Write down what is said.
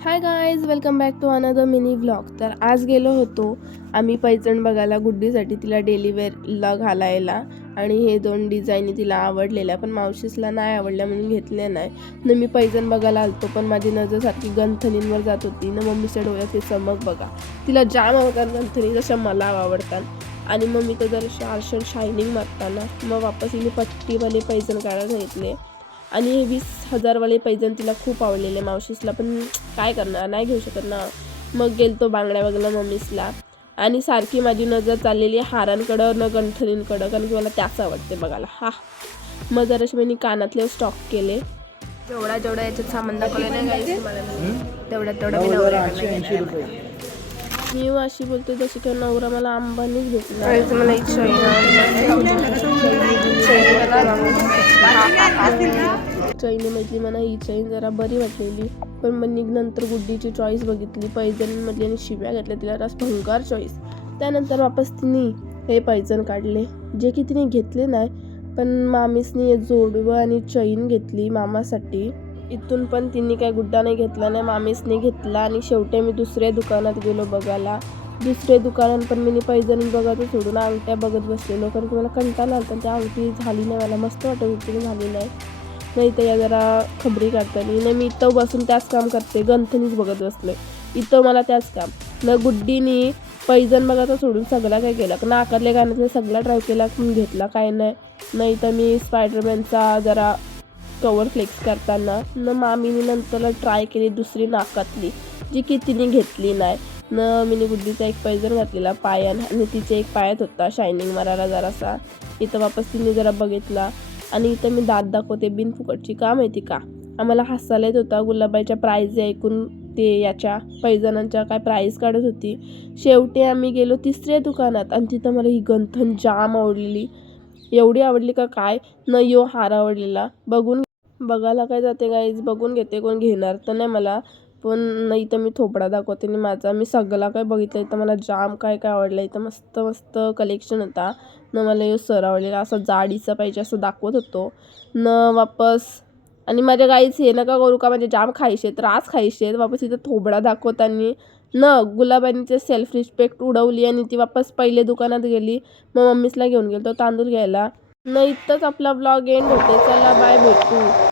High guys, welcome back to another mini vlog. तर आज गेलो होतो आम्ही पैजण बघायला गुड्डीसाठी, तिला डेली वेअरला घालायला. आणि हे दोन डिझाईनी तिला आवडलेल्या, पण मावशीसला नाही आवडल्या म्हणून घेतले नाही ना. मी पैजण बघायला आलतो, पण माझी नजर सारखी गंथनींवर जात होती ना. मम्मीच्या डोळ्यात हे चमक बघा, तिला जाम आवडतात गंथनी, जशा मला आवडतात. आणि मम्मी तर जर आरशान शायनिंग मारताना मग वापस हिने पट्टीवाले पैजण काढायला सांगितले. आणि हे 20,000वाले पैजण तिला खूप आवडलेले मावशीसला, पण काय करणार, नाही घेऊ शकत ना. मग गेलतो बांगड्या बघायला मम्मीसला. आणि सारखी माझी नजर चाललेली हारांकडं न गंठणींकडं, कारण की मला त्याच आवडते बघायला. मग जराशी मी कानातले स्टॉक केले. जेवढा याच्यात सामान दाखवलं नाही काही तेवढा मी नवऱ्याकडे. मी अशी बोलते जशी की नवरा मला अंबानीच भेटला. मला चैनी म्हटली, मला ही चैन जरा बरी वाटलेली. पण मग नंतर गुड्डीची चॉईस बघितली पैजणमधली आणि शिव्या घातल्या तिला, रास भंगार चॉईस. त्यानंतर वापस तिने हे पैजण काढले, जे की तिने घेतले नाही. पण मामीसनी जोडवं आणि चैन घेतली मामासाठी. इथून पण तिने काय गुड्डा नाही घेतला नाही, मामीसने घेतला. आणि शेवटी मी दुसऱ्या दुकानात गेलो बघायला. दुसऱ्या दुकानात पण मी पैजण बघत सोडून अंगठ्या बघत बसलेलो, कारण की मला कंटाळा आला. त्या अंगठी झाली नाही, मला मस्त वाटत होती, झाली नाही तर या जरा खबरी काढताना नाही. मी इथं बसून त्याच काम करते, गंथनीच बघत बसले इथं, मला त्याच काम. न गुड्डीनी पैजण बघायचं सोडून सगळा काय केला, नाकातल्या गाण्यातला सगळा ट्राय केला, पण घेतला काय नाही तर मी स्पायडरमॅनचा जरा कवर फ्लेक्स करताना न मामीने नंतर ट्राय केली दुसरी नाकातली, जी की तिने घेतली नाही. मीने गुड्डीचा एक पैजण घातलेला पायान, आणि तिचे एक पायात होता शायनिंग मारायला जरासा. इथं वापस तिने जरा बघितला. आणि इथं मी दात दाखवते बिनफुकटची, का माहिती का, आम्हाला हसायला येत होता गुलाबाईच्या प्राईज ऐकून. ते याच्या पैजणांच्या काय प्राईज काढत होती. शेवटी आम्ही गेलो तिसऱ्या दुकानात, आणि तिथं मला ही गंथन जाम आवडलेली. एवढी आवडली का काय न, यो हार आवडलेला. बघायला काय जाते गाईज, बघून घेते, कोण घेणार तर नाही मला. पण नाही तर मी थोपडा दाखवते आणि माझा मी सगळा काय बघितलं. इथं मला जाम काय आवडलं. इथं मस्त मस्त कलेक्शन होता न. मला यो सर आवडलेला, असा जाडीचा पाहिजे असं दाखवत होतो न. वापस आणि माझ्या गाईच हे नका करू का, म्हणजे जाम खायचे त्रास खायचे. वापस इथं थोबडा दाखवताना न गुलाबांचे सेल्फ रिस्पेक्ट उडवली. आणि ती वापस पहिले दुकानात गेली. मग मम्मीसला घेऊन गेलो तांदूळ घ्यायला. न इथंच आपला ब्लॉग एंड होते. चला बाय, भेटू.